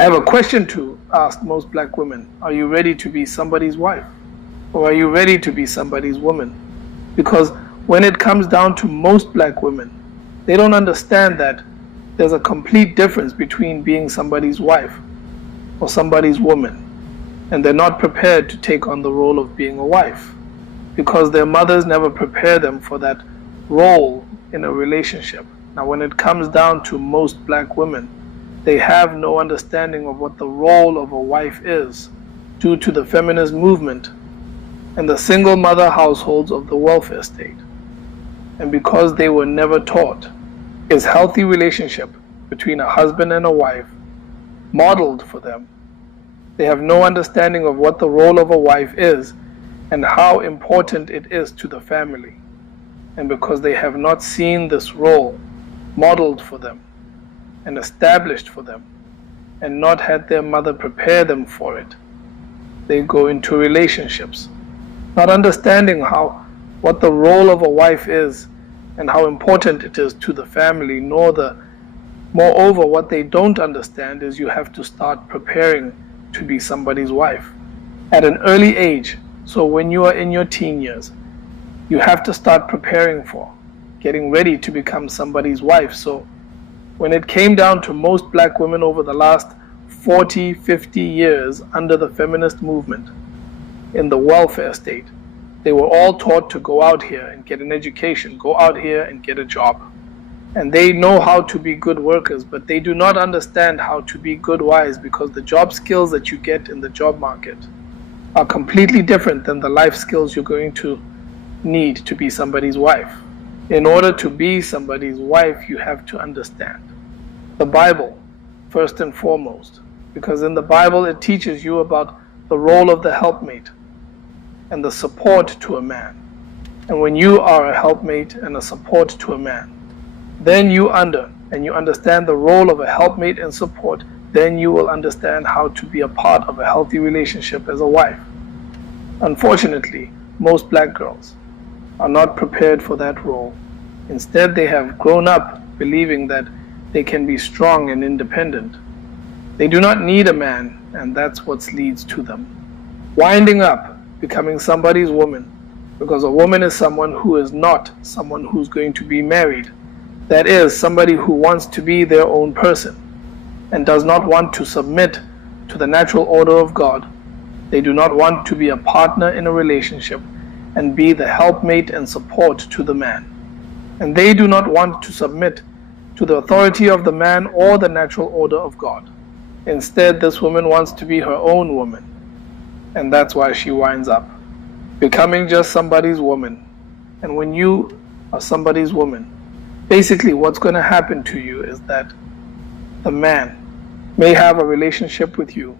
I have a question to ask most black women. Are you ready to be somebody's wife? Or are you ready to be somebody's woman? Because when it comes down to most black women, they don't understand that there's a complete difference between being somebody's wife or somebody's woman. And they're not prepared to take on the role of being a wife because their mothers never prepare them for that role in a relationship. Now, when it comes down to most black women, they have no understanding of what the role of a wife is due to the feminist movement and the single mother households of the welfare state. And because they were never taught, is healthy relationship between a husband and a wife modeled for them. They have no understanding of what the role of a wife is and how important it is to the family. And because they have not seen this role modeled for them and established for them and not had their mother prepare them for it, they go into relationships not understanding what the role of a wife is and how important it is to the family. Moreover, what they don't understand is you have to start preparing to be somebody's wife at an early age. So when you are in your teen years, you have to start preparing for getting ready to become somebody's wife. So when it came down to most black women over the last 40, 50 years under the feminist movement in the welfare state, they were all taught to go out here and get an education, go out here and get a job. And they know how to be good workers, but they do not understand how to be good wives because the job skills that you get in the job market are completely different than the life skills you're going to need to be somebody's wife. In order to be somebody's wife, you have to understand the Bible first and foremost, because in the Bible it teaches you about the role of the helpmate and the support to a man. And when you are a helpmate and a support to a man, then you understand the role of a helpmate and support, then you will understand how to be a part of a healthy relationship as a wife. Unfortunately, most black girls are not prepared for that role. Instead, they have grown up believing that they can be strong and independent. They do not need a man, and that's what leads to them winding up becoming somebody's woman, because a woman is someone who is not someone who's going to be married. That is, somebody who wants to be their own person and does not want to submit to the natural order of God. They do not want to be a partner in a relationship and be the helpmate and support to the man. And they do not want to submit to the authority of the man or the natural order of God. Instead, this woman wants to be her own woman. And that's why she winds up becoming just somebody's woman. And when you are somebody's woman, basically what's going to happen to you is that the man may have a relationship with you,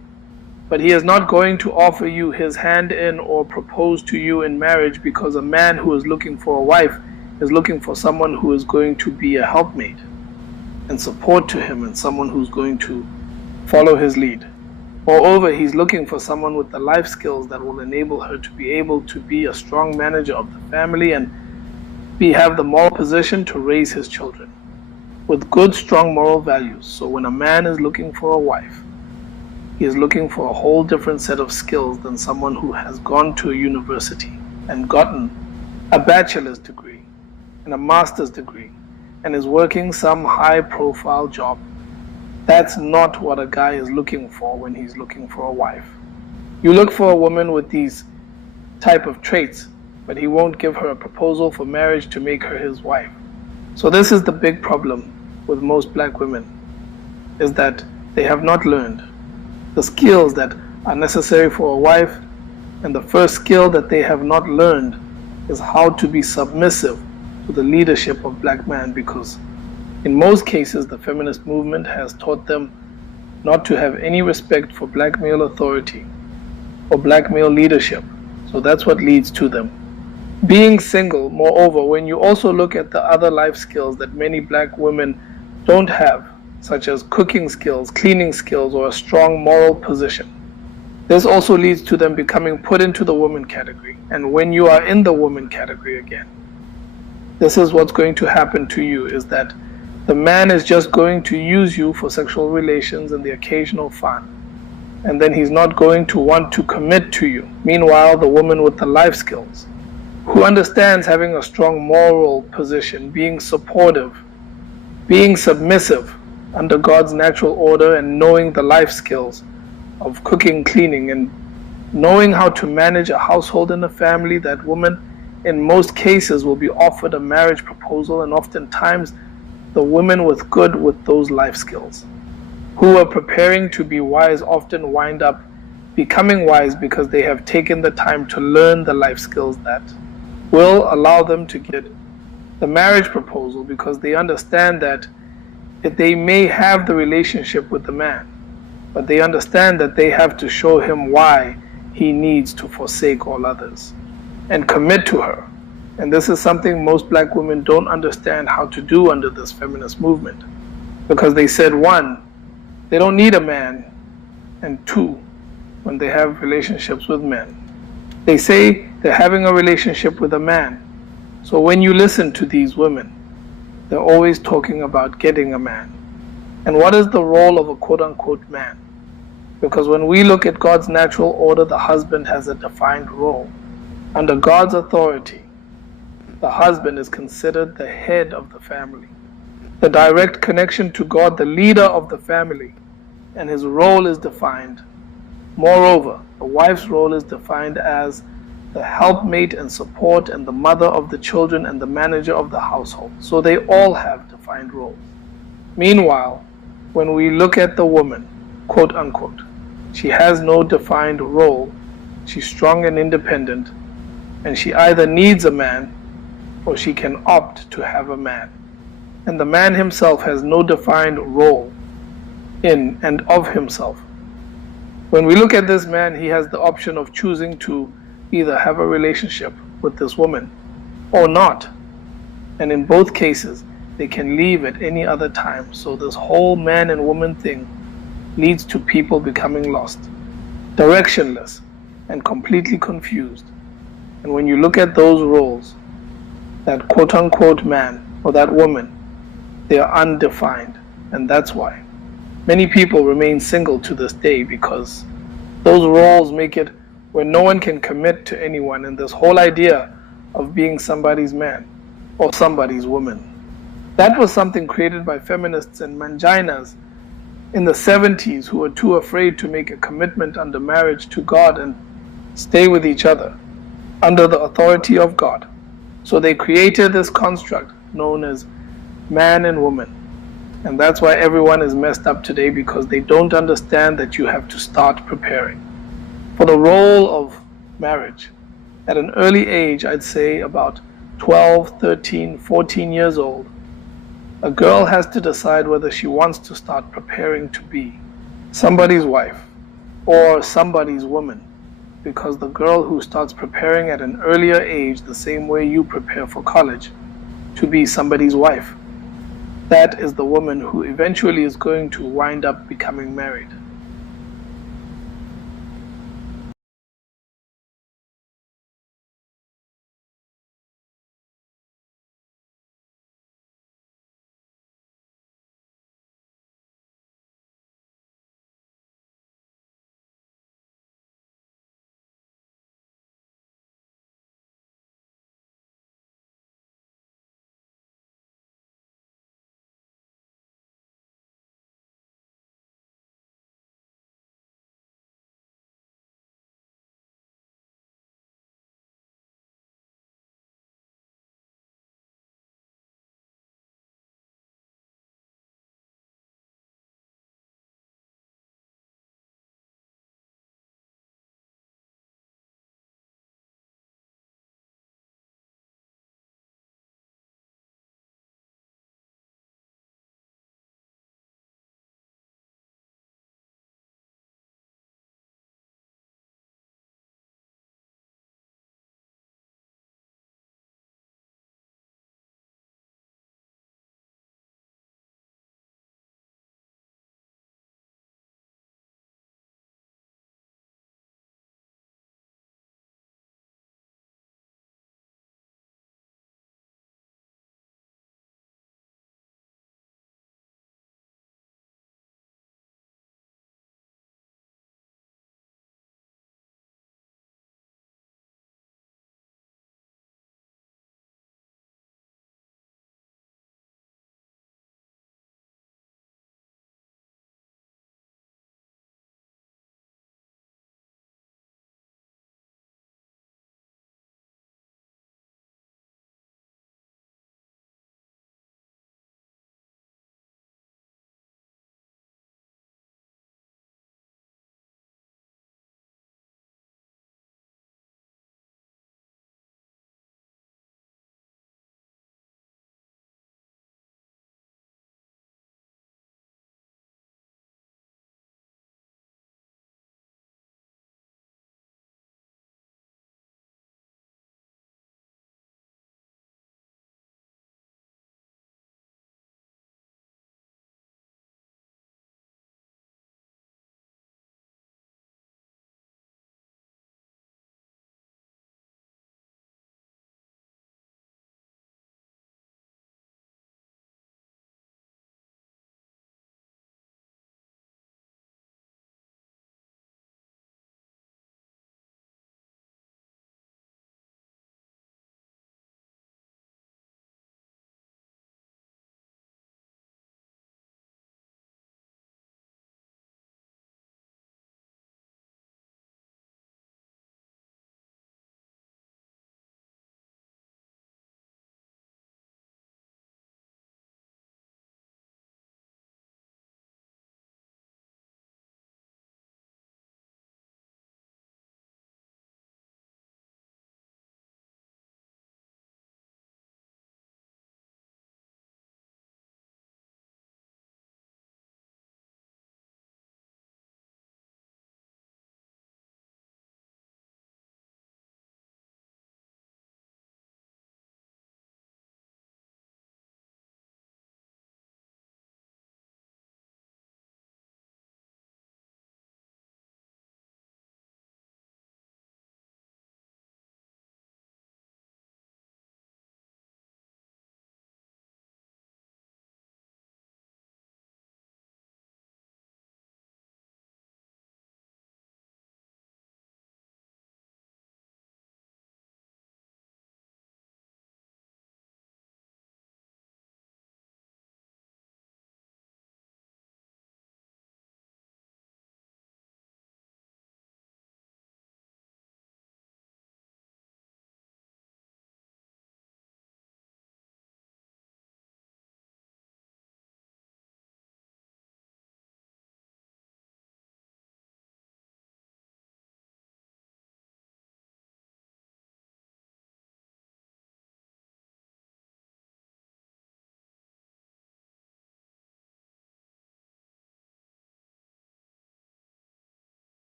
but he is not going to offer you his hand in or propose to you in marriage, because a man who is looking for a wife is looking for someone who is going to be a helpmate and support to him and someone who's going to follow his lead. Moreover, he's looking for someone with the life skills that will enable her to be able to be a strong manager of the family and have the moral position to raise his children with good, strong moral values. So when a man is looking for a wife, he is looking for a whole different set of skills than someone who has gone to a university and gotten a bachelor's degree and a master's degree and is working some high-profile job. That's not what a guy is looking for when he's looking for a wife. You look for a woman with these type of traits, but he won't give her a proposal for marriage to make her his wife. So this is the big problem with most black women, is that they have not learned the skills that are necessary for a wife. And the first skill that they have not learned is how to be submissive to the leadership of black man, because in most cases the feminist movement has taught them not to have any respect for black male authority or black male leadership. So that's what leads to them being single. Moreover, when you also look at the other life skills that many black women don't have, such as cooking skills, cleaning skills, or a strong moral position, this also leads to them becoming put into the woman category. And when you are in the woman category again, this is what's going to happen to you, is that The man is just going to use you for sexual relations and the occasional fun, and then he's not going to want to commit to you. Meanwhile, the woman with the life skills, who understands having a strong moral position, being supportive, being submissive under God's natural order, and knowing the life skills of cooking, cleaning, and knowing how to manage a household and a family, that woman in most cases will be offered a marriage proposal, and oftentimes the women with those life skills who are preparing to be wise often wind up becoming wise because they have taken the time to learn the life skills that will allow them to get the marriage proposal, because they understand that they may have the relationship with the man, but they understand that they have to show him why he needs to forsake all others and commit to her. And this is something most black women don't understand how to do under this feminist movement, because they said, one, they don't need a man, and two, when they have relationships with men, they say they're having a relationship with a man. So when you listen to these women, they're always talking about getting a man. And what is the role of a quote-unquote man? Because when we look at God's natural order, the husband has a defined role. Under God's authority, the husband is considered the head of the family, the direct connection to God, the leader of the family, and his role is defined. Moreover, the wife's role is defined as the helpmate and support and the mother of the children and the manager of the household. So they all have defined roles. Meanwhile, when we look at the woman, quote unquote, she has no defined role. She's strong and independent, and she either needs a man or she can opt to have a man. And the man himself has no defined role in and of himself. When we look at this man, he has the option of choosing to either have a relationship with this woman or not. And in both cases, they can leave at any other time. So this whole man and woman thing leads to people becoming lost, directionless, and completely confused. And when you look at those roles, that quote-unquote man or that woman, they are undefined. And that's why many people remain single to this day, because those roles make it where no one can commit to anyone, and this whole idea of being somebody's man or somebody's woman. That was something created by feminists and manginas in the 70s, who were too afraid to make a commitment under marriage to God and stay with each other under the authority of God. So they created this construct known as man and woman. And that's why everyone is messed up today, because they don't understand that you have to start preparing for the role of marriage. At an early age, I'd say about 12, 13, 14 years old, a girl has to decide whether she wants to start preparing to be somebody's wife or somebody's woman. Because the girl who starts preparing at an earlier age, the same way you prepare for college to be somebody's wife, that is the woman who eventually is going to wind up becoming married.